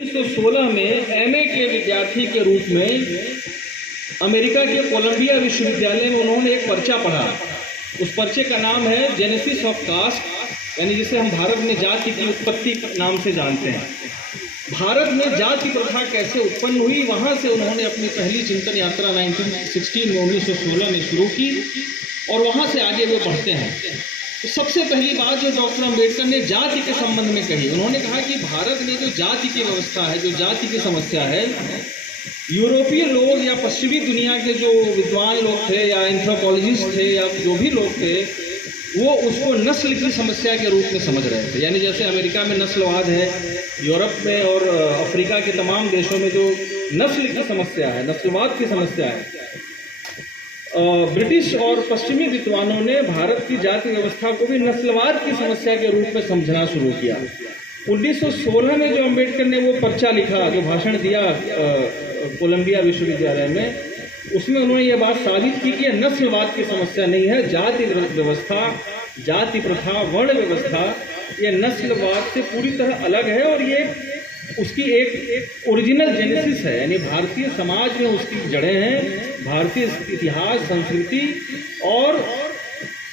1916 में एमए के विद्यार्थी के रूप में अमेरिका के कोलंबिया विश्वविद्यालय में उन्होंने एक पर्चा पढ़ा। उस पर्चे का नाम है जेनेसिस ऑफ कास्ट, यानी जिसे हम भारत में जाति की उत्पत्ति नाम से जानते हैं। भारत में जाति प्रथा कैसे उत्पन्न हुई, वहाँ से उन्होंने अपनी पहली चिंतन यात्रा 1916 में शुरू की और वहाँ से आगे वे बढ़ते हैं। तो सबसे पहली बात जो डॉक्टर अम्बेडकर ने जाति के संबंध में कही, उन्होंने कहा कि भारत में जो जाति की व्यवस्था है, जो जाति की समस्या है, यूरोपीय लोग या पश्चिमी दुनिया के जो विद्वान लोग थे या एंथ्रोपोलॉजिस्ट थे या जो भी लोग थे, वो उसको नस्ल की समस्या के रूप में समझ रहे थे। यानी जैसे अमेरिका में नस्लवाद है, यूरोप में और अफ्रीका के तमाम देशों में जो नस्ल की समस्या है, नस्लवाद की समस्या है, ब्रिटिश और पश्चिमी विद्वानों ने भारत की जाति व्यवस्था को भी नस्लवाद की समस्या के रूप में समझना शुरू किया। 1916 में जो अम्बेडकर ने वो पर्चा लिखा, जो भाषण दिया कोलंबिया विश्वविद्यालय में, उसमें उन्होंने ये बात साबित की कि यह नस्लवाद की समस्या नहीं है। जाति व्यवस्था, जाति प्रथा, वर्ण व्यवस्था, ये नस्लवाद से पूरी तरह अलग है और ये उसकी एक ओरिजिनल जेनेसिस है। यानी भारतीय समाज में उसकी जड़ें हैं, भारतीय इतिहास, संस्कृति और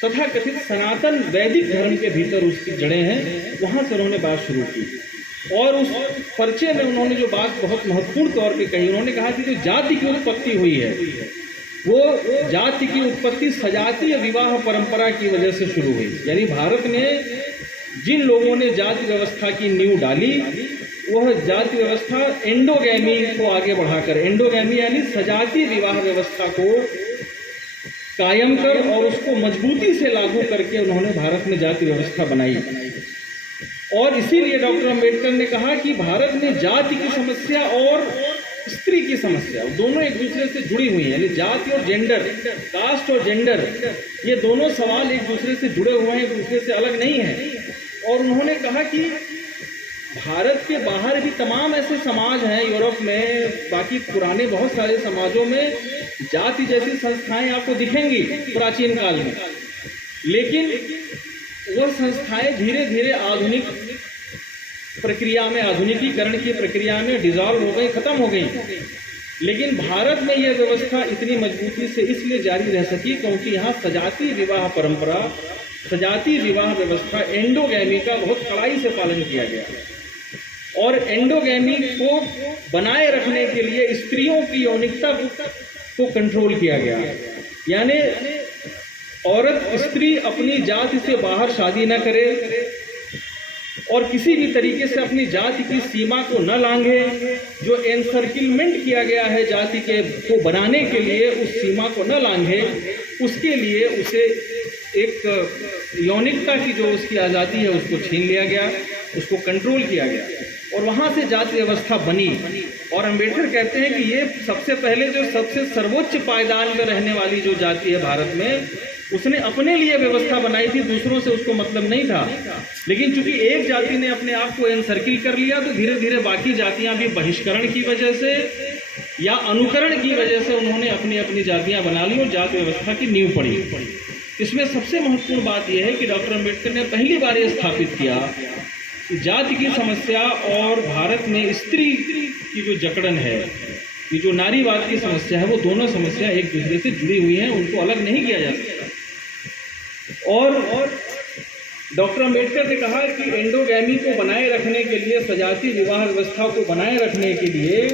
तथाकथित सनातन वैदिक धर्म के भीतर उसकी जड़ें हैं। वहाँ से उन्होंने बात शुरू की और उस पर्चे में उन्होंने जो बात बहुत महत्वपूर्ण तौर पे कही, उन्होंने कहा कि जो जाति की उत्पत्ति हुई है, वो जाति की उत्पत्ति सजातीय विवाह परंपरा की वजह से शुरू हुई। यानी भारत में जिन लोगों ने जाति व्यवस्था की नींव डाली, वह जाति व्यवस्था एंडोगैमी को आगे बढ़ाकर, एंडोगैमी यानी सजातीय विवाह व्यवस्था को कायम कर और उसको मजबूती से लागू करके उन्होंने भारत में जाति व्यवस्था बनाई। और इसीलिए डॉक्टर अम्बेडकर ने कहा कि भारत में जाति की समस्या और स्त्री की समस्या दोनों एक दूसरे से जुड़ी हुई हैं। यानी जाति और जेंडर, कास्ट और जेंडर, ये दोनों सवाल एक दूसरे से जुड़े हुए हैं, एक दूसरे से अलग नहीं हैं। और उन्होंने कहा कि भारत के बाहर भी तमाम ऐसे समाज हैं, यूरोप में, बाकी पुराने बहुत सारे समाजों में जाति जैसी संस्थाएं आपको दिखेंगी प्राचीन काल में, लेकिन वह संस्थाएं धीरे धीरे आधुनिक प्रक्रिया में, आधुनिकीकरण की प्रक्रिया में डिसॉल्व हो गई, खत्म हो गई। लेकिन भारत में यह व्यवस्था इतनी मजबूती से इसलिए जारी रह सकी क्योंकि यहाँ सजातीय विवाह परंपरा, सजातीय विवाह व्यवस्था, एंडोगैमी का बहुत कड़ाई से पालन किया गया। और एंडोगैमी को बनाए रखने के लिए स्त्रियों की यौनिकता को कंट्रोल किया गया। यानी औरत, स्त्री अपनी जाति से बाहर शादी न करे और किसी भी तरीके से अपनी जाति की सीमा को न लांघे। जो एनसर्किलमेंट किया गया है जाति के को बनाने के लिए, उस सीमा को न लांघे, उसके लिए उसे एक यौनिकता की जो उसकी आज़ादी है उसको छीन लिया गया, उसको कंट्रोल किया गया और वहाँ से जाति व्यवस्था बनी। और अम्बेडकर कहते हैं कि ये सबसे पहले जो सबसे सर्वोच्च पायदान में रहने वाली जो जाति है भारत में, उसने अपने लिए व्यवस्था बनाई थी, दूसरों से उसको मतलब नहीं था। लेकिन चूंकि एक जाति ने अपने आप को एनसर्किल कर लिया, तो धीरे धीरे बाकी जातियां भी बहिष्करण की वजह से या अनुकरण की वजह से उन्होंने अपनी अपनी जातियां बना ली और जाति व्यवस्था की नींव पड़ी। इसमें सबसे महत्वपूर्ण बात यह है कि डॉक्टर अम्बेडकर ने पहली बार यह स्थापित किया कि जाति की समस्या और भारत में स्त्री की जो जकड़न है, ये जो नारीवाद की समस्या है, वो दोनों समस्या एक दूसरे से जुड़ी हुई हैं, उनको अलग नहीं किया जा सकता। और डॉक्टर अम्बेडकर ने कहा कि एंडोगैमी को बनाए रखने के लिए, सजातीय विवाह व्यवस्था को बनाए रखने के लिए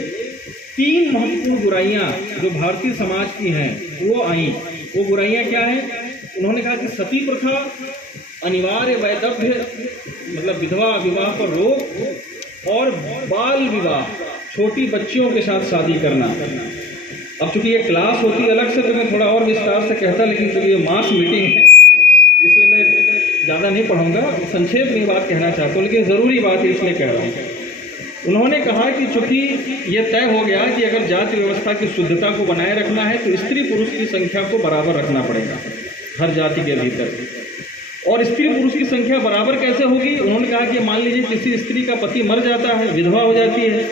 3 महत्वपूर्ण बुराइयां जो भारतीय समाज की हैं वो आई। वो बुराइयां क्या हैं? उन्होंने कहा कि सती प्रथा, अनिवार्य वैधव्य मतलब विधवा विवाह पर रोक और बाल विवाह, छोटी बच्चियों के साथ शादी करना। अब चूंकि ये क्लास होती अलग से तो मैं थोड़ा और विस्तार से कहता, लेकिन चूंकि ये मास मीटिंग है इसलिए मैं ज़्यादा नहीं पढ़ूंगा, संक्षेप में बात कहना चाहता हूँ, लेकिन ज़रूरी बात है इसलिए कह रहा हूँ। उन्होंने कहा कि चूंकि ये तय हो गया कि अगर जाति व्यवस्था की शुद्धता को बनाए रखना है तो स्त्री पुरुष की संख्या को बराबर रखना पड़ेगा हर जाति के भीतर। और स्त्री पुरुष की संख्या बराबर कैसे होगी? उन्होंने कहा कि मान लीजिए किसी स्त्री का पति मर जाता है, विधवा हो जाती है,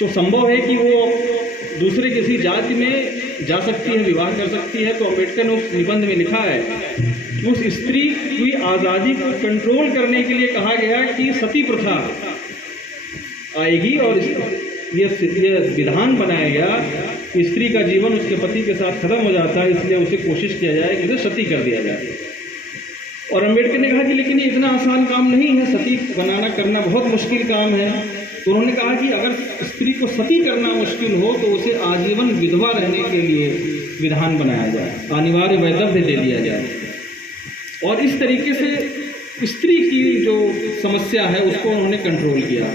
तो संभव है कि वो दूसरे किसी जाति में जा सकती है, विवाह कर सकती है। तो अम्बेडकर ने उस निबंध में लिखा है कि उस स्त्री की आज़ादी को कंट्रोल करने के लिए कहा गया कि सती प्रथा आएगी और ये विधान बनाया गया कि स्त्री का जीवन उसके पति के साथ खत्म हो जाता है, इसलिए उसे कोशिश किया जाए कि उसे सती कर दिया जाए। और अम्बेडकर ने कहा कि लेकिन ये इतना आसान काम नहीं है, सती करना बहुत मुश्किल काम है। तो उन्होंने कहा कि अगर स्त्री को सती करना मुश्किल हो तो उसे आजीवन विधवा रहने के लिए विधान बनाया जाए, अनिवार्य वैधव्य दे दिया जाए। और इस तरीके से स्त्री की जो समस्या है उसको उन्होंने कंट्रोल किया।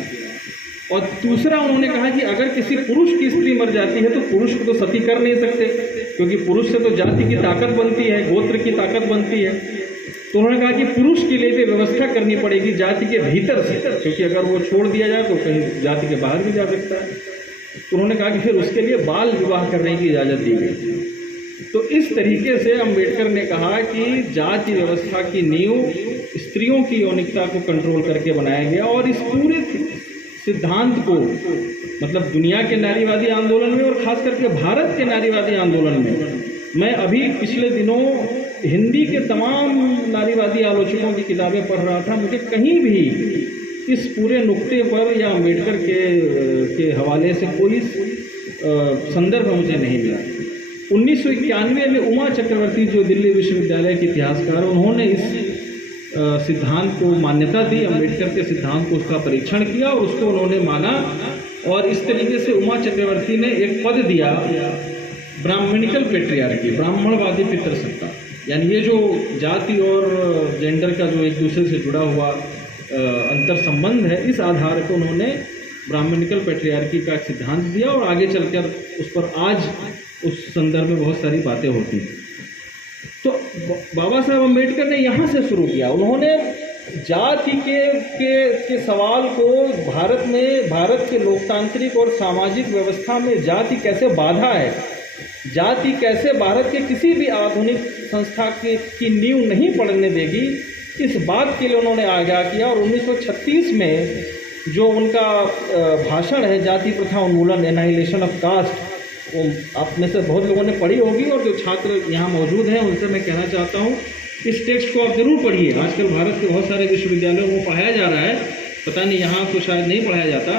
और दूसरा उन्होंने कहा कि अगर किसी पुरुष की स्त्री मर जाती है तो पुरुष को तो सती कर नहीं सकते, क्योंकि पुरुष से तो जाति की ताकत बनती है, गोत्र की ताकत बनती है। तो उन्होंने कहा कि पुरुष के लिए भी व्यवस्था करनी पड़ेगी जाति के भीतर से, क्योंकि अगर वो छोड़ दिया जाए तो कहीं जाति के बाहर भी जा सकता है। तो उन्होंने कहा कि फिर उसके लिए बाल विवाह करने की इजाज़त दी गई। तो इस तरीके से अम्बेडकर ने कहा कि जाति व्यवस्था की नींव स्त्रियों की यौनिकता को कंट्रोल करके बनाया गया। और इस पूरे सिद्धांत को मतलब दुनिया के नारीवादी आंदोलन में और खास करके भारत के नारीवादी आंदोलन में, मैं अभी पिछले दिनों हिंदी के तमाम नारीवादी आलोचकों की किताबें पढ़ रहा था, मुझे कहीं भी इस पूरे नुक्ते पर या अम्बेडकर के हवाले से कोई संदर्भ मुझे नहीं मिला। 1991 में उमा चक्रवर्ती जो दिल्ली विश्वविद्यालय के इतिहासकार, उन्होंने इस सिद्धांत को मान्यता दी, अम्बेडकर के सिद्धांत को उसका परीक्षण किया और उसको उन्होंने माना। और इस तरीके से उमा चक्रवर्ती ने एक पद दिया ब्राह्मणिकल पेट्रियार्की, ब्राह्मणवादी पितृसत्ता, यानी ये जो जाति और जेंडर का जो एक दूसरे से जुड़ा हुआ अंतर संबंध है, इस आधार को उन्होंने ब्राह्मणिकल पेट्रियार्की का सिद्धांत दिया। और आगे चलकर उस पर आज उस संदर्भ में बहुत सारी बातें होती हैं। तो बाबा साहब अम्बेडकर ने यहाँ से शुरू किया। उन्होंने जाति के सवाल को भारत के लोकतांत्रिक और सामाजिक व्यवस्था में जाति कैसे बाधा है, जाति कैसे भारत के किसी भी आधुनिक संस्था की नींव नहीं पड़ने देगी, इस बात के लिए उन्होंने आगाह किया। और 1936 में जो उनका भाषण है जाति प्रथा उन्मूलन, एनाहिलेशन ऑफ कास्ट, वो आप में से बहुत लोगों ने पढ़ी होगी और जो छात्र यहाँ मौजूद हैं उनसे मैं कहना चाहता हूँ इस टेक्स्ट को आप जरूर पढ़िए। आजकल भारत के बहुत सारे विश्वविद्यालयों में पढ़ाया जा रहा है, पता नहीं यहाँ तो शायद नहीं पढ़ाया जाता।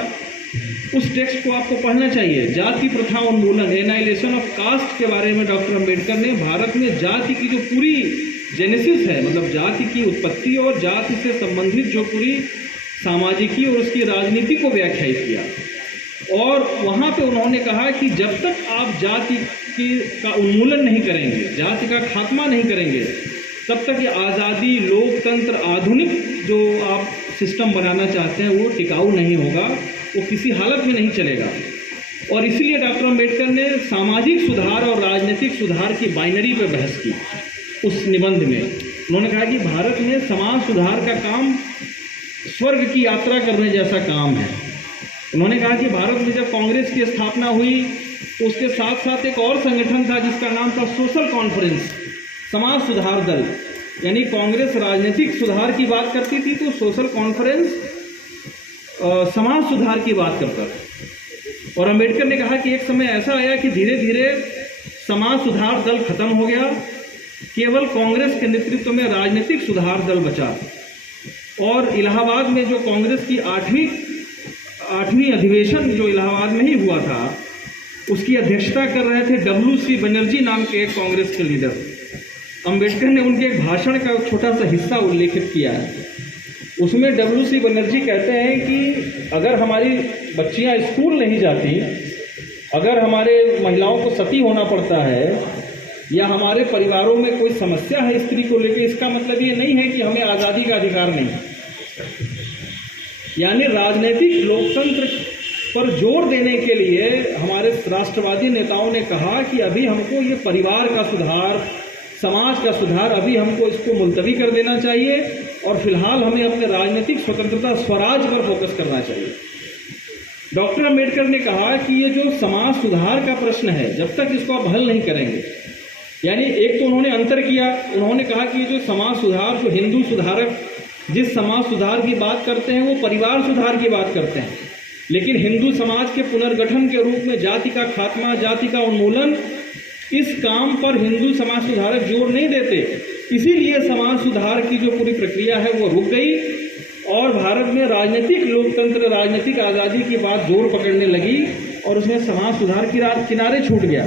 उस टेक्स्ट को आपको पढ़ना चाहिए। जाति प्रथा उन्मूलन, एनाहिलेशन ऑफ कास्ट के बारे में डॉक्टर अम्बेडकर ने भारत में जाति की जो पूरी जेनेसिस है, मतलब जाति की उत्पत्ति और जाति से संबंधित जो पूरी सामाजिकी और उसकी राजनीति को व्याख्यायित किया। और वहाँ पे उन्होंने कहा कि जब तक आप जाति का उन्मूलन नहीं करेंगे, जाति का खात्मा नहीं करेंगे, तब तक ये आज़ादी, लोकतंत्र, आधुनिक जो आप सिस्टम बनाना चाहते हैं वो टिकाऊ नहीं होगा, वो किसी हालत में नहीं चलेगा। और इसलिए डॉक्टर अम्बेडकर ने सामाजिक सुधार और राजनीतिक सुधार की बाइनरी पे बहस की। उस निबंध में उन्होंने कहा कि भारत में समाज सुधार का काम स्वर्ग की यात्रा करने जैसा काम है। उन्होंने कहा कि भारत में जब कांग्रेस की स्थापना हुई तो उसके साथ साथ एक और संगठन था जिसका नाम था सोशल कॉन्फ्रेंस, समाज सुधार दल। यानी कांग्रेस राजनीतिक सुधार की बात करती थी तो सोशल कॉन्फ्रेंस समाज सुधार की बात करता था। और अम्बेडकर ने कहा कि एक समय ऐसा आया कि धीरे धीरे समाज सुधार दल खत्म हो गया, केवल कांग्रेस के नेतृत्व में राजनीतिक सुधार दल बचा। और इलाहाबाद में जो कांग्रेस की आठवीं अधिवेशन जो इलाहाबाद में ही हुआ था, उसकी अध्यक्षता कर रहे थे WC बनर्जी नाम के एक कांग्रेस के लीडर। अम्बेडकर ने उनके एक भाषण का छोटा सा हिस्सा उल्लेखित किया है। उसमें WC बनर्जी कहते हैं कि अगर हमारी बच्चियां स्कूल नहीं जाती, अगर हमारे महिलाओं को सती होना पड़ता है या हमारे परिवारों में कोई समस्या है स्त्री को लेकर, इसका मतलब ये नहीं है कि हमें आज़ादी का अधिकार नहीं। यानी राजनीतिक लोकतंत्र पर जोर देने के लिए हमारे राष्ट्रवादी नेताओं ने कहा कि अभी हमको ये परिवार का सुधार, समाज का सुधार, अभी हमको इसको मुलतवी कर देना चाहिए और फिलहाल हमें अपने राजनीतिक स्वतंत्रता, स्वराज पर फोकस करना चाहिए। डॉक्टर अम्बेडकर ने कहा कि ये जो समाज सुधार का प्रश्न है, जब तक इसको आप हल नहीं करेंगे, यानी एक तो उन्होंने अंतर किया, उन्होंने कहा कि ये जो समाज सुधार, जो हिंदू सुधारक जिस समाज सुधार की बात करते हैं वो परिवार सुधार की बात करते हैं, लेकिन हिंदू समाज के पुनर्गठन के रूप में जाति का खात्मा, जाति का उन्मूलन, इस काम पर हिंदू समाज सुधारक जोर नहीं देते। इसीलिए समाज सुधार की जो पूरी प्रक्रिया है वो रुक गई और भारत में राजनीतिक लोकतंत्र, राजनीतिक आज़ादी की बात जोर पकड़ने लगी और उसमें समाज सुधार की किनारे छूट गया।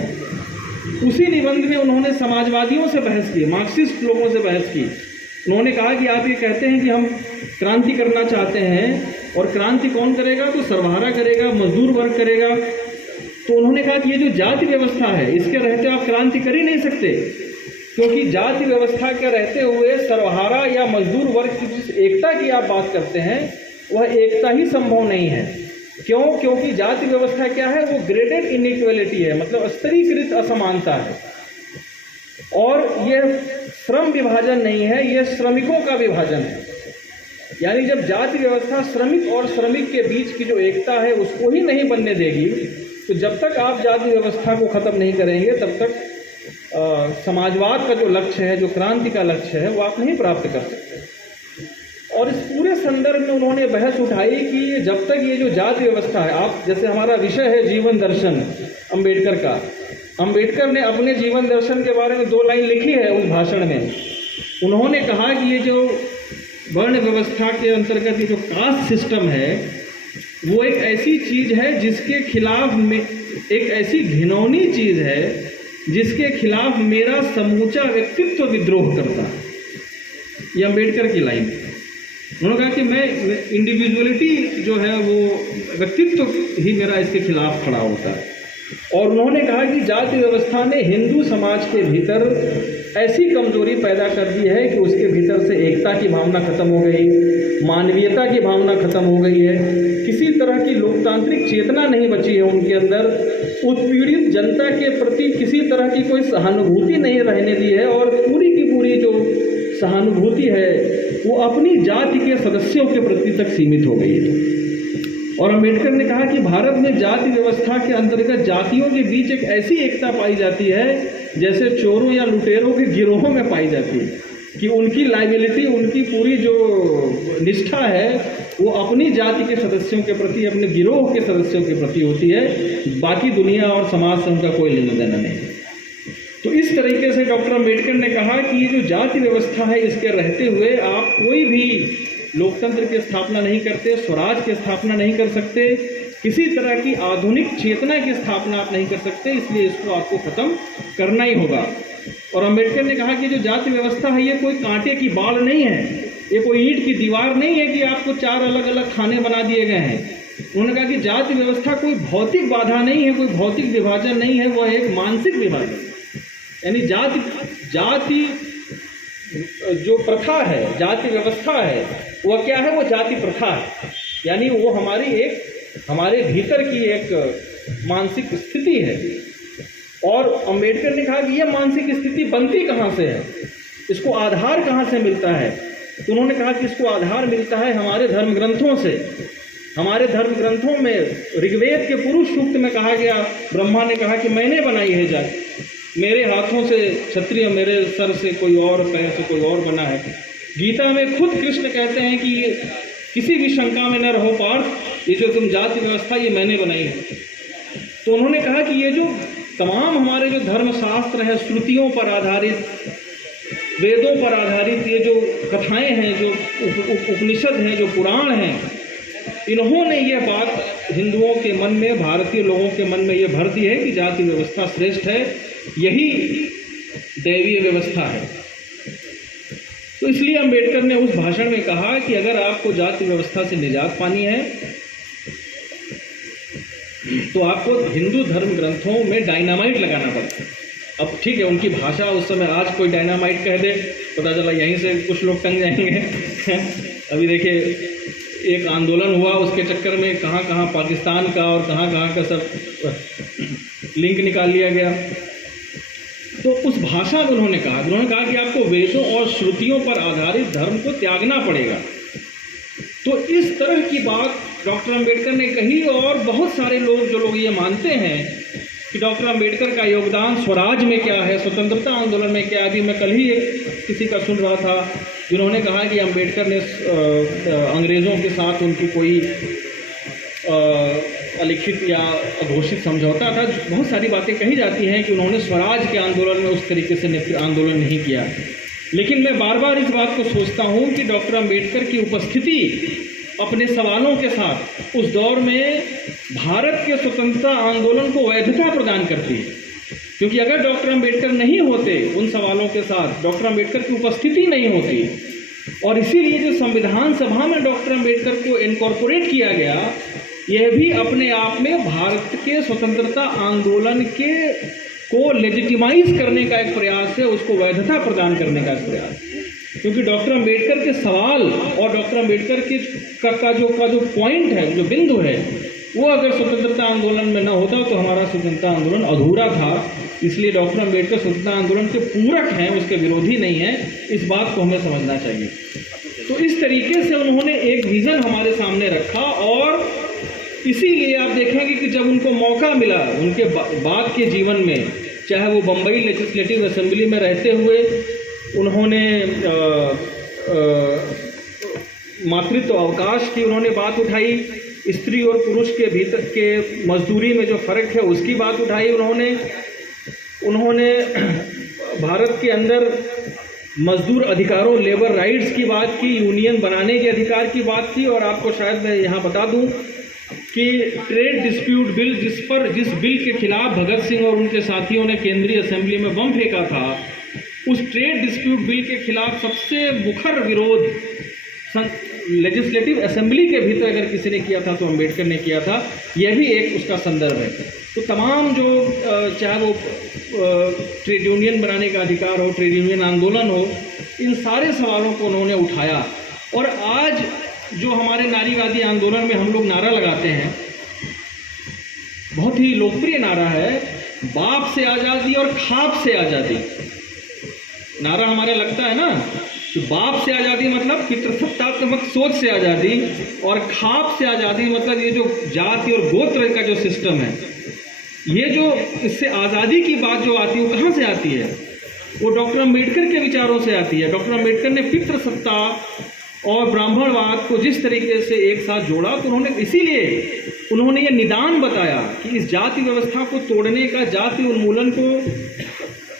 उसी निबंध में उन्होंने समाजवादियों से बहस की, मार्क्सिस्ट लोगों से बहस की। उन्होंने कहा कि आप ये कहते हैं कि हम क्रांति करना चाहते हैं, और क्रांति कौन करेगा? तो सर्वहारा करेगा, मजदूर वर्ग करेगा। तो उन्होंने कहा कि ये जो जाति व्यवस्था है, इसके रहते आप क्रांति कर ही नहीं सकते, क्योंकि जाति व्यवस्था के रहते हुए सर्वहारा या मजदूर वर्ग की जिस एकता की आप बात करते हैं, वह एकता ही संभव नहीं है। क्यों? क्योंकि जाति व्यवस्था क्या है? वो ग्रेडेड इनइक्वालिटी है, मतलब स्तरीकृत असमानता है। और ये श्रम विभाजन नहीं है, ये श्रमिकों का विभाजन है। यानी जब जाति व्यवस्था श्रमिक और श्रमिक के बीच की जो एकता है उसको ही नहीं बनने देगी, तो जब तक आप जाति व्यवस्था को ख़त्म नहीं करेंगे तब तक समाजवाद का जो लक्ष्य है, जो क्रांति का लक्ष्य है, वो आप नहीं प्राप्त कर सकते। और इस पूरे संदर्भ में उन्होंने बहस उठाई कि जब तक ये जो जाति व्यवस्था है, आप जैसे हमारा विषय है जीवन दर्शन अंबेडकर का, अंबेडकर ने अपने जीवन दर्शन के बारे में 2 लाइन लिखी है उस भाषण में। उन्होंने कहा कि ये जो वर्ण व्यवस्था के अंतर्गत ये जो कास्ट सिस्टम है, वो एक ऐसी चीज़ है जिसके खिलाफ में, एक ऐसी घिनौनी चीज़ है जिसके खिलाफ मेरा समूचा व्यक्तित्व विद्रोह करता है। ये अंबेडकर की लाइन। उन्होंने कहा कि मैं इंडिविजुअलिटी जो है वो व्यक्तित्व ही मेरा इसके खिलाफ खड़ा होता है। और उन्होंने कहा कि जाति व्यवस्था ने हिंदू समाज के भीतर ऐसी कमजोरी पैदा कर दी है कि उसके भीतर से एकता की भावना खत्म हो गई, मानवीयता की भावना खत्म हो गई है, किसी तरह की लोकतांत्रिक चेतना नहीं बची है उनके अंदर, उत्पीड़ित जनता के प्रति किसी तरह की कोई सहानुभूति नहीं रहने दी है, और पूरी की पूरी जो सहानुभूति है वो अपनी जाति के सदस्यों के प्रति तक सीमित हो गई है। और अम्बेडकर ने कहा कि भारत में जाति व्यवस्था के अंतर्गत जातियों के बीच एक ऐसी एकता पाई जाती है जैसे चोरों या लुटेरों के गिरोहों में पाई जाती है, कि उनकी लायबिलिटी, उनकी पूरी जो निष्ठा है वो अपनी जाति के सदस्यों के प्रति, अपने गिरोह के सदस्यों के प्रति होती है, बाकी दुनिया और समाज से उनका कोई लेना देना नहीं। तो इस तरीके से डॉक्टर अम्बेडकर ने कहा कि ये जो जाति व्यवस्था है, इसके रहते हुए आप कोई भी लोकतंत्र की स्थापना नहीं करते, स्वराज की स्थापना नहीं कर सकते, किसी तरह की आधुनिक चेतना की स्थापना आप नहीं कर सकते, इसलिए इसको आपको खत्म करना ही होगा। और अम्बेडकर ने कहा कि जो जाति व्यवस्था है ये कोई कांटे की बाढ़ नहीं है, ये कोई ईंट की दीवार नहीं है कि आपको 4 अलग अलग खाने बना दिए गए हैं। उन्होंने कहा कि जाति व्यवस्था कोई भौतिक बाधा नहीं है, कोई भौतिक विभाजन नहीं है, वह एक मानसिक विभाजन है। यानी जाति जो प्रथा है, जाति व्यवस्था है, वह क्या है? वो जाति प्रथा है। यानी वो हमारे भीतर की एक मानसिक स्थिति है। और अम्बेडकर ने कहा कि यह मानसिक स्थिति बनती कहाँ से है, इसको आधार कहाँ से मिलता है? तो उन्होंने कहा कि इसको आधार मिलता है हमारे धर्म ग्रंथों से। हमारे धर्म ग्रंथों में ऋग्वेद के पुरुष सूक्त में कहा गया, ब्रह्मा ने कहा कि मैंने बनाई है जाति, मेरे हाथों से क्षत्रिय, मेरे सर से कोई और, पैर से कोई और बना है। गीता में खुद कृष्ण कहते हैं कि किसी भी शंका में न रहो पार्थ, ये जो तुम जाति व्यवस्था ये मैंने बनाई है। तो उन्होंने कहा कि ये जो तमाम हमारे जो धर्मशास्त्र है, श्रुतियों पर आधारित, वेदों पर आधारित ये जो कथाएं हैं, जो उपनिषद हैं, जो पुराण हैं, इन्होंने ये बात हिंदुओं के मन में, भारतीय लोगों के मन में ये भर दी है कि जाति व्यवस्था श्रेष्ठ है, यही दैवीय व्यवस्था है। तो इसलिए अम्बेडकर ने उस भाषण में कहा कि अगर आपको जाति व्यवस्था से निजात पानी है तो आपको हिंदू धर्म ग्रंथों में डायनामाइट लगाना पड़ता है। अब ठीक है, उनकी भाषा उस समय, आज कोई डायनामाइट कह दे, पता चला यहीं से कुछ लोग टंग जाएंगे। अभी देखिए एक आंदोलन हुआ, उसके चक्कर में कहाँ कहाँ पाकिस्तान का और कहाँ कहाँ का सब लिंक निकाल लिया गया। तो उस भाषा में उन्होंने कहा कि आपको वेदों और श्रुतियों पर आधारित धर्म को त्यागना पड़ेगा। तो इस तरह की बात डॉक्टर अम्बेडकर ने कही, और बहुत सारे लोग जो लोग ये मानते हैं कि डॉक्टर अम्बेडकर का योगदान स्वराज में क्या है, स्वतंत्रता आंदोलन में क्या है। अभी मैं कल ही किसी का सुन रहा था जिन्होंने कहा कि अम्बेडकर ने अंग्रेज़ों के साथ उनकी कोई अलिखित या अघोषित समझौता था। बहुत सारी बातें कही जाती हैं कि उन्होंने स्वराज के आंदोलन में उस तरीके से आंदोलन नहीं किया। लेकिन मैं बार बार इस बात को सोचता हूँ कि डॉक्टर अम्बेडकर की उपस्थिति अपने सवालों के साथ उस दौर में भारत के स्वतंत्रता आंदोलन को वैधता प्रदान करती है, क्योंकि अगर डॉक्टर अम्बेडकर नहीं होते उन सवालों के साथ, डॉक्टर अम्बेडकर की उपस्थिति नहीं होती, और इसीलिए जो संविधान सभा में डॉक्टर अम्बेडकर को इनकॉर्पोरेट किया गया, यह भी अपने आप में भारत के स्वतंत्रता आंदोलन को लेजिटिमाइज करने का एक प्रयास है, उसको वैधता प्रदान करने का एक प्रयास है। क्योंकि डॉक्टर अम्बेडकर के सवाल और डॉक्टर अम्बेडकर के का जो पॉइंट है, जो बिंदु है, वो अगर स्वतंत्रता आंदोलन में न होता तो हमारा स्वतंत्रता आंदोलन अधूरा था। इसलिए डॉक्टर अम्बेडकर स्वतंत्रता आंदोलन के पूरक हैं, उसके विरोधी नहीं हैं। इस बात को हमें समझना चाहिए। तो इस तरीके से उन्होंने एक विज़न हमारे सामने रखा, और इसीलिए आप देखेंगे कि जब उनको मौका मिला उनके बाद के जीवन में, चाहे वो बम्बई लेजिस्लेटिव असेंबली में रहते हुए उन्होंने मातृत्व अवकाश की उन्होंने बात उठाई, स्त्री और पुरुष के भीतर के मजदूरी में जो फ़र्क है उसकी बात उठाई, उन्होंने भारत के अंदर मजदूर अधिकारों, लेबर राइट्स की बात की, यूनियन बनाने के अधिकार की बात की। और आपको शायद मैं यहाँ बता दूँ कि ट्रेड डिस्प्यूट बिल, जिस बिल के खिलाफ भगत सिंह और उनके साथियों ने केंद्रीय असेंबली में बम फेंका था, उस ट्रेड डिस्प्यूट बिल के खिलाफ सबसे मुखर विरोध लेजिस्लेटिव असेंबली के भीतर अगर किसी ने किया था तो अम्बेडकर ने किया था। यह भी एक उसका संदर्भ है। तो तमाम जो चाहे वो ट्रेड यूनियन बनाने का अधिकार हो, ट्रेड यूनियन आंदोलन हो, इन सारे सवालों को उन्होंने उठाया। और आज जो हमारे नारीवादी आंदोलन में हम लोग नारा लगाते हैं, बहुत ही लोकप्रिय नारा है, बाप से आज़ादी और खाप से आज़ादी। नारा हमारा लगता है ना कि बाप से आज़ादी मतलब पितृसत्तात्मक सोच से आज़ादी, और खाप से आज़ादी मतलब ये जो जाति और गोत्र का जो सिस्टम है, ये जो इससे आज़ादी की बात जो आती है वो कहाँ से आती है? वो डॉक्टर अम्बेडकर के विचारों से आती है। डॉक्टर अम्बेडकर ने पितृसत्ता और ब्राह्मणवाद को जिस तरीके से एक साथ जोड़ा, तो उन्होंने ये निदान बताया कि इस जाति व्यवस्था को तोड़ने का, जाति उन्मूलन को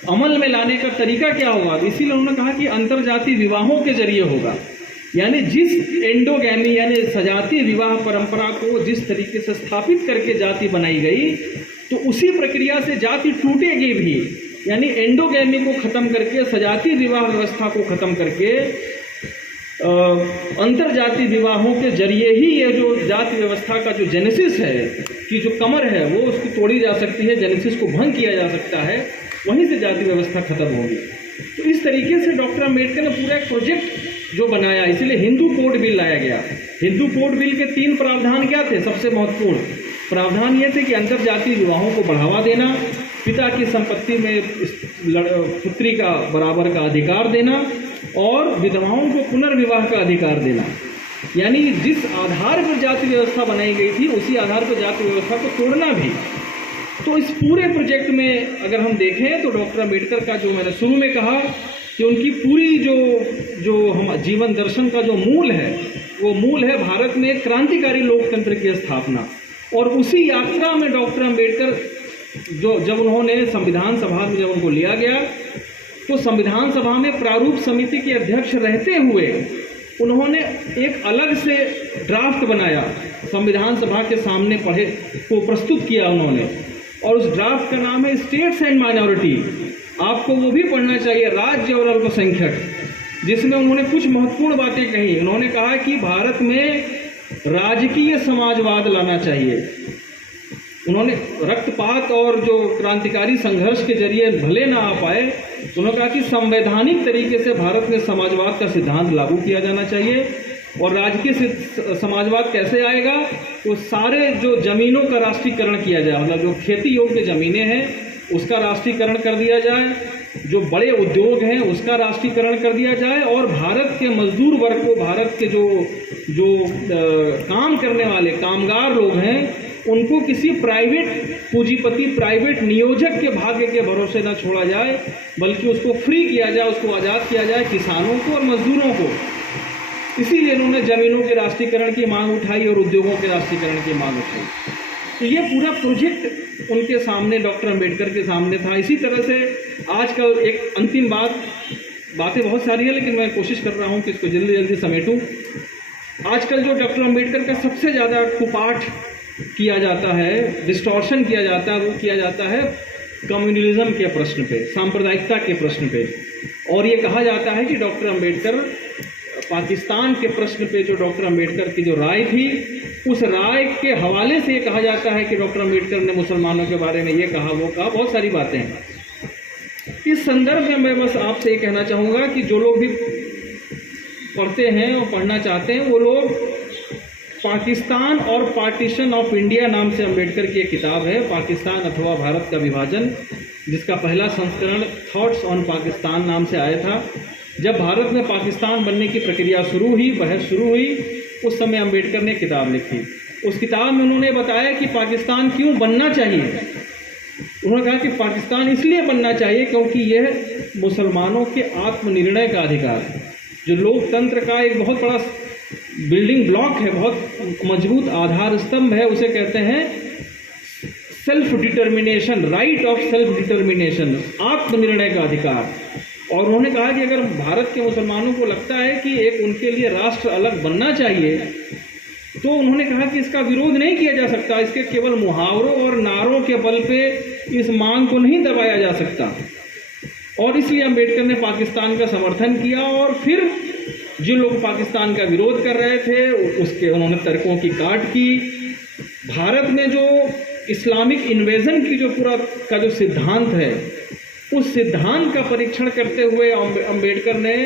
अमल में लाने का तरीका क्या होगा। इसीलिए उन्होंने कहा कि अंतरजातीय विवाहों के जरिए होगा। यानी जिस एंडोगैमी यानी सजातीय विवाह परंपरा को जिस तरीके से स्थापित करके जाति बनाई गई, तो उसी प्रक्रिया से जाति टूटेगी भी। यानी एंडोगैमी को ख़त्म करके, सजातीय विवाह व्यवस्था को ख़त्म करके, अंतरजातीय विवाहों के जरिए ही ये जो जाति व्यवस्था का जो जेनेसिस है, कि जो कमर है वो उसकी तोड़ी जा सकती है, जेनेसिस को भंग किया जा सकता है, वहीं से जाति व्यवस्था खत्म होगी। तो इस तरीके से डॉक्टर अम्बेडकर ने पूरा एक प्रोजेक्ट जो बनाया, इसलिए हिंदू कोड बिल लाया गया। हिंदू कोड बिल के 3 प्रावधान क्या थे? सबसे महत्वपूर्ण प्रावधान ये थे कि अंतरजातीय विवाहों को बढ़ावा देना, पिता की संपत्ति में पुत्री का बराबर का अधिकार देना, और विधवाओं को पुनर्विवाह का अधिकार देना। यानी जिस आधार पर जाति व्यवस्था बनाई गई थी, उसी आधार पर जाति व्यवस्था को तोड़ना भी। तो इस पूरे प्रोजेक्ट में अगर हम देखें तो डॉक्टर अम्बेडकर का, जो मैंने शुरू में कहा कि उनकी पूरी जो हम जीवन दर्शन का जो मूल है, वो मूल है भारत में क्रांतिकारी लोकतंत्र की स्थापना। और उसी यात्रा में डॉक्टर अम्बेडकर जब उन्होंने संविधान सभा में जब उनको लिया गया, तो संविधान सभा में प्रारूप समिति के अध्यक्ष रहते हुए उन्होंने एक अलग से ड्राफ्ट बनाया, संविधान सभा के सामने को प्रस्तुत किया उन्होंने, और उस ड्राफ्ट का नाम है स्टेट्स एंड माइनॉरिटी। आपको वो भी पढ़ना चाहिए, राज्य और अल्पसंख्यक, जिसमें उन्होंने कुछ महत्वपूर्ण बातें कही। उन्होंने कहा कि भारत में राजकीय समाजवाद लाना चाहिए। उन्होंने रक्तपात और जो क्रांतिकारी संघर्ष के जरिए भले ना आ पाए, उन्होंने कहा कि संवैधानिक तरीके से भारत में समाजवाद का सिद्धांत लागू किया जाना चाहिए। और राजकीय समाजवाद कैसे आएगा? तो सारे जो ज़मीनों का राष्ट्रीयकरण किया जाए, मतलब जो खेती योग्य ज़मीनें हैं उसका राष्ट्रीयकरण कर दिया जाए, जो बड़े उद्योग हैं उसका राष्ट्रीयकरण कर दिया जाए, और भारत के मजदूर वर्ग को, भारत के जो काम करने वाले कामगार लोग हैं, उनको किसी प्राइवेट पूंजीपति, प्राइवेट नियोजक के भाग्य के भरोसे न छोड़ा जाए, बल्कि उसको फ्री किया जाए, उसको आज़ाद किया जाए, किसानों को और मजदूरों को। इसीलिए उन्होंने ज़मीनों के राष्ट्रीयकरण की मांग उठाई और उद्योगों के राष्ट्रीयकरण की मांग उठाई। तो ये पूरा प्रोजेक्ट उनके सामने, डॉक्टर अम्बेडकर के सामने था। इसी तरह से आजकल एक अंतिम बात बातें बहुत सारी हैं, लेकिन मैं कोशिश कर रहा हूँ कि इसको जल्दी जल्दी समेटूँ। आजकल जो डॉक्टर अम्बेडकर का सबसे ज़्यादा कुपाठ किया जाता है, डिस्टॉर्शन किया जाता है, वो किया जाता है कम्युनलिज्म के प्रश्न पे, सांप्रदायिकता के प्रश्न पे। और ये कहा जाता है कि डॉक्टर अम्बेडकर पाकिस्तान के प्रश्न पे जो डॉक्टर अम्बेडकर की जो राय थी, उस राय के हवाले से ये कहा जाता है कि डॉक्टर अम्बेडकर ने मुसलमानों के बारे में ये कहा, वो कहा, बहुत सारी बातें हैं। इस संदर्भ में मैं बस आपसे ये कहना चाहूँगा कि जो लोग भी पढ़ते हैं और पढ़ना चाहते हैं, वो लोग पाकिस्तान और पार्टीशन ऑफ इंडिया नाम से अम्बेडकर की एक किताब है, पाकिस्तान अथवा भारत का विभाजन, जिसका पहला संस्करण थॉट्स ऑन पाकिस्तान नाम से आया था। जब भारत में पाकिस्तान बनने की प्रक्रिया शुरू हुई, बहस शुरू हुई, उस समय अम्बेडकर ने किताब लिखी। उस किताब में उन्होंने बताया कि पाकिस्तान क्यों बनना चाहिए। उन्होंने कहा कि पाकिस्तान इसलिए बनना चाहिए क्योंकि यह मुसलमानों के आत्मनिर्णय का अधिकार, जो लोकतंत्र का एक बहुत बड़ा बिल्डिंग ब्लॉक है, बहुत मजबूत आधार स्तंभ है, उसे कहते हैं self determination, right of self determination, आत्मनिर्णय का अधिकार। और उन्होंने कहा कि अगर भारत के मुसलमानों को लगता है कि एक उनके लिए राष्ट्र अलग बनना चाहिए, तो उन्होंने कहा कि इसका विरोध नहीं किया जा सकता, इसके केवल मुहावरों और नारों के बल पे इस मांग को नहीं दबाया जा सकता। और इसलिए अम्बेडकर ने पाकिस्तान का समर्थन किया। और फिर जो लोग पाकिस्तान का विरोध कर रहे थे, उसके उन्होंने तर्कों की काट की। भारत में जो इस्लामिक इन्वेजन की जो पूरा का जो सिद्धांत है, उस सिद्धांत का परीक्षण करते हुए अम्बेडकर ने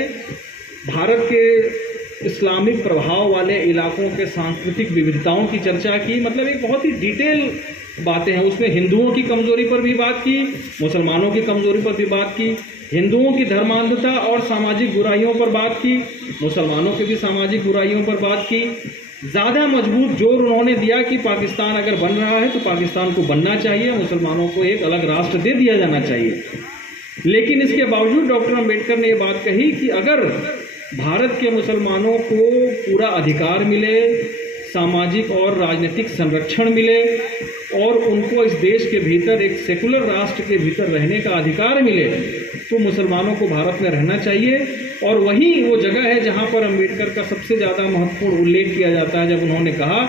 भारत के इस्लामिक प्रभाव वाले इलाकों के सांस्कृतिक विविधताओं की चर्चा की। मतलब एक बहुत ही डिटेल बातें हैं उसमें। हिंदुओं की कमजोरी पर भी बात की, मुसलमानों की कमजोरी पर भी बात की, हिंदुओं की धर्मांधता और सामाजिक बुराइयों पर बात की, मुसलमानों की भी सामाजिक बुराइयों पर बात की। ज़्यादा मजबूत जोर उन्होंने दिया कि पाकिस्तान अगर बन रहा है तो पाकिस्तान को बनना चाहिए, मुसलमानों को एक अलग राष्ट्र दे दिया जाना चाहिए। लेकिन इसके बावजूद डॉक्टर अम्बेडकर ने ये बात कही कि अगर भारत के मुसलमानों को पूरा अधिकार मिले, सामाजिक और राजनीतिक संरक्षण मिले और उनको इस देश के भीतर एक सेकुलर राष्ट्र के भीतर रहने का अधिकार मिले, तो मुसलमानों को भारत में रहना चाहिए। और वही वो जगह है जहाँ पर अम्बेडकर का सबसे ज़्यादा महत्वपूर्ण उल्लेख किया जाता है, जब उन्होंने कहा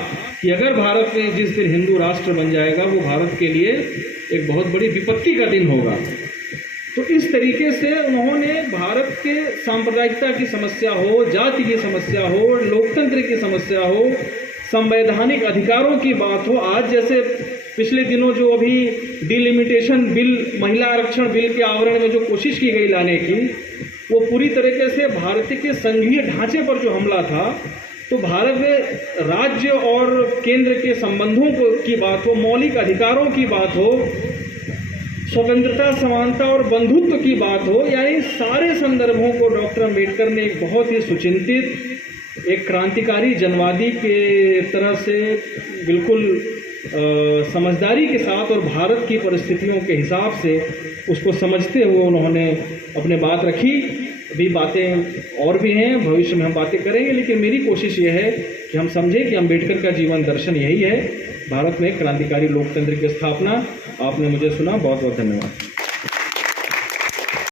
कि अगर भारत में जिस दिन हिंदू राष्ट्र बन जाएगा, वो भारत के लिए एक बहुत बड़ी विपत्ति का दिन होगा। तो इस तरीके से उन्होंने भारत के सांप्रदायिकता की समस्या हो, जाति की समस्या हो, लोकतंत्र की समस्या हो, संवैधानिक अधिकारों की बात हो। आज जैसे पिछले दिनों जो अभी डिलिमिटेशन बिल, महिला आरक्षण बिल के आवरण में जो कोशिश की गई लाने की, वो पूरी तरीके से भारत के संघीय ढांचे पर जो हमला था। तो भारत में राज्य और केंद्र के संबंधों की बात हो, मौलिक अधिकारों की बात हो, स्वतंत्रता, समानता और बंधुत्व की बात हो, यानी सारे संदर्भों को डॉक्टर अम्बेडकर ने एक बहुत ही सुचिंतित, एक क्रांतिकारी जनवादी के तरह से बिल्कुल समझदारी के साथ और भारत की परिस्थितियों के हिसाब से उसको समझते हुए उन्होंने अपने बात रखी। अभी बातें और भी हैं, भविष्य में हम बातें करेंगे, लेकिन मेरी कोशिश ये है कि हम समझें कि अम्बेडकर का जीवन दर्शन यही है, भारत में क्रांतिकारी लोकतंत्र की स्थापना। आपने मुझे सुना, बहुत बहुत धन्यवाद।